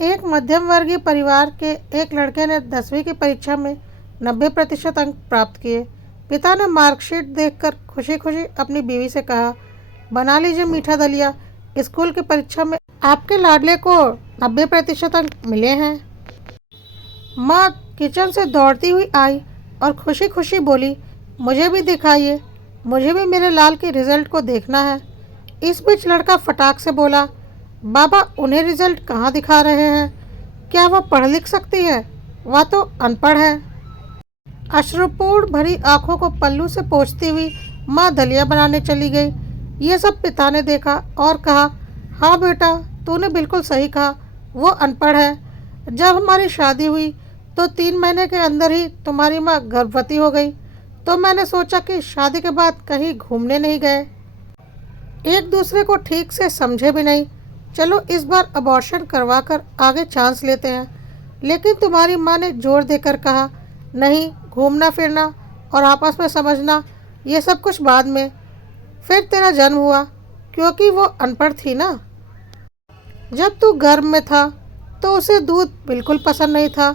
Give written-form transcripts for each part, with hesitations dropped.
एक मध्यम वर्गीय परिवार के एक लड़के ने 10वीं की परीक्षा में 90% अंक प्राप्त किए। पिता ने मार्कशीट देखकर खुशी खुशी अपनी बीवी से कहा, बना लीजिए मीठा दलिया, स्कूल की परीक्षा में आपके लाडले को 90% अंक मिले हैं। माँ किचन से दौड़ती हुई आई और खुशी खुशी बोली, मुझे भी दिखाइए, मुझे भी मेरे लाल के रिजल्ट को देखना है। इस बीच लड़का फटाक से बोला, बाबा उन्हें रिजल्ट कहाँ दिखा रहे हैं? क्या वह पढ़ लिख सकती है? वह तो अनपढ़ है। अश्रुपूर्ण भरी आंखों को पल्लू से पोंछती हुई माँ दलिया बनाने चली गई। ये सब पिता ने देखा और कहा, हाँ बेटा, तूने बिल्कुल सही कहा, वो अनपढ़ है। जब हमारी शादी हुई तो 3 महीने के अंदर ही तुम्हारी माँ गर्भवती हो गई, तो मैंने सोचा कि शादी के बाद कहीं घूमने नहीं गए, एक दूसरे को ठीक से समझे भी नहीं, चलो इस बार अबॉर्शन करवा कर आगे चांस लेते हैं। लेकिन तुम्हारी माँ ने जोर देकर कहा, नहीं, घूमना फिरना और आपस में समझना ये सब कुछ बाद में। फिर तेरा जन्म हुआ, क्योंकि वो अनपढ़ थी ना। जब तू गर्भ में था तो उसे दूध बिल्कुल पसंद नहीं था।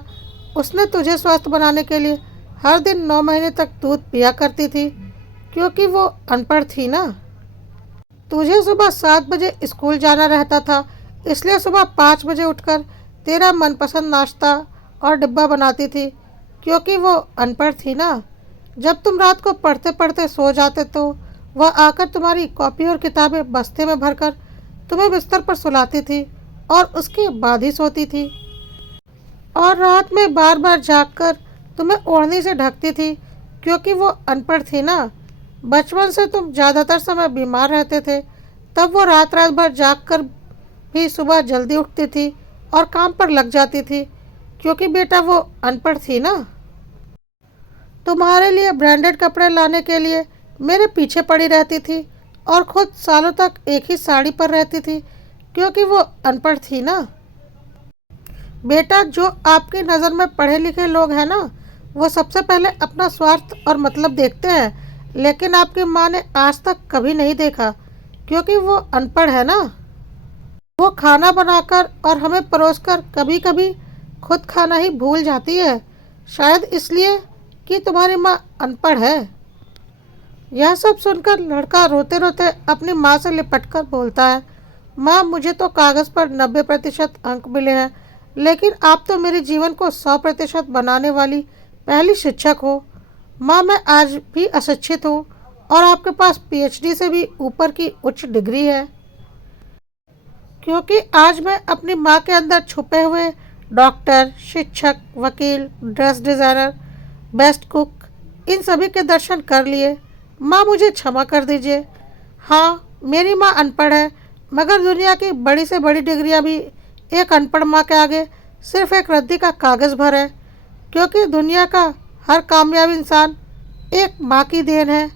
उसने तुझे स्वस्थ बनाने के लिए हर दिन 9 महीने तक दूध पिया करती थी, क्योंकि वो अनपढ़ थी ना। तुझे सुबह 7 बजे स्कूल जाना रहता था, इसलिए सुबह 5 बजे उठकर तेरा मनपसंद नाश्ता और डिब्बा बनाती थी, क्योंकि वो अनपढ़ थी ना। जब तुम रात को पढ़ते पढ़ते सो जाते तो वह आकर तुम्हारी कॉपी और किताबें बस्ते में भरकर तुम्हें बिस्तर पर सुलाती थी और उसके बाद ही सोती थी। और रात में बार बार जागकर तुम्हें ओढ़नी से ढकती थी, क्योंकि वो अनपढ़ थी ना। बचपन से तुम ज़्यादातर समय बीमार रहते थे, तब वो रात रात भर जागकर भी सुबह जल्दी उठती थी और काम पर लग जाती थी, क्योंकि बेटा वो अनपढ़ थी ना। तुम्हारे लिए ब्रांडेड कपड़े लाने के लिए मेरे पीछे पड़ी रहती थी और खुद सालों तक एक ही साड़ी पर रहती थी, क्योंकि वो अनपढ़ थी ना। बेटा, जो आपकी नज़र में पढ़े लिखे लोग हैं ना, वो सबसे पहले अपना स्वार्थ और मतलब देखते हैं, लेकिन आपकी माँ ने आज तक कभी नहीं देखा, क्योंकि वो अनपढ़ है ना। वो खाना बनाकर और हमें परोसकर कभी कभी खुद खाना ही भूल जाती है, शायद इसलिए कि तुम्हारी माँ अनपढ़ है। यह सब सुनकर लड़का रोते रोते अपनी माँ से लिपटकर बोलता है, माँ, मुझे तो कागज़ पर 90% अंक मिले हैं, लेकिन आप तो मेरे जीवन को 100% बनाने वाली पहली शिक्षक हो। माँ, मैं आज भी अशिक्षित हूँ और आपके पास पीएचडी से भी ऊपर की उच्च डिग्री है, क्योंकि आज मैं अपनी माँ के अंदर छुपे हुए डॉक्टर, शिक्षक, वकील, ड्रेस डिज़ाइनर, बेस्ट कुक, इन सभी के दर्शन कर लिए। माँ, मुझे क्षमा कर दीजिए। हाँ, मेरी माँ अनपढ़ है, मगर दुनिया की बड़ी से बड़ी डिग्रियाँ भी एक अनपढ़ माँ के आगे सिर्फ एक रद्दी का कागज़ भर है, क्योंकि दुनिया का हर कामयाब इंसान एक माँ की देन है।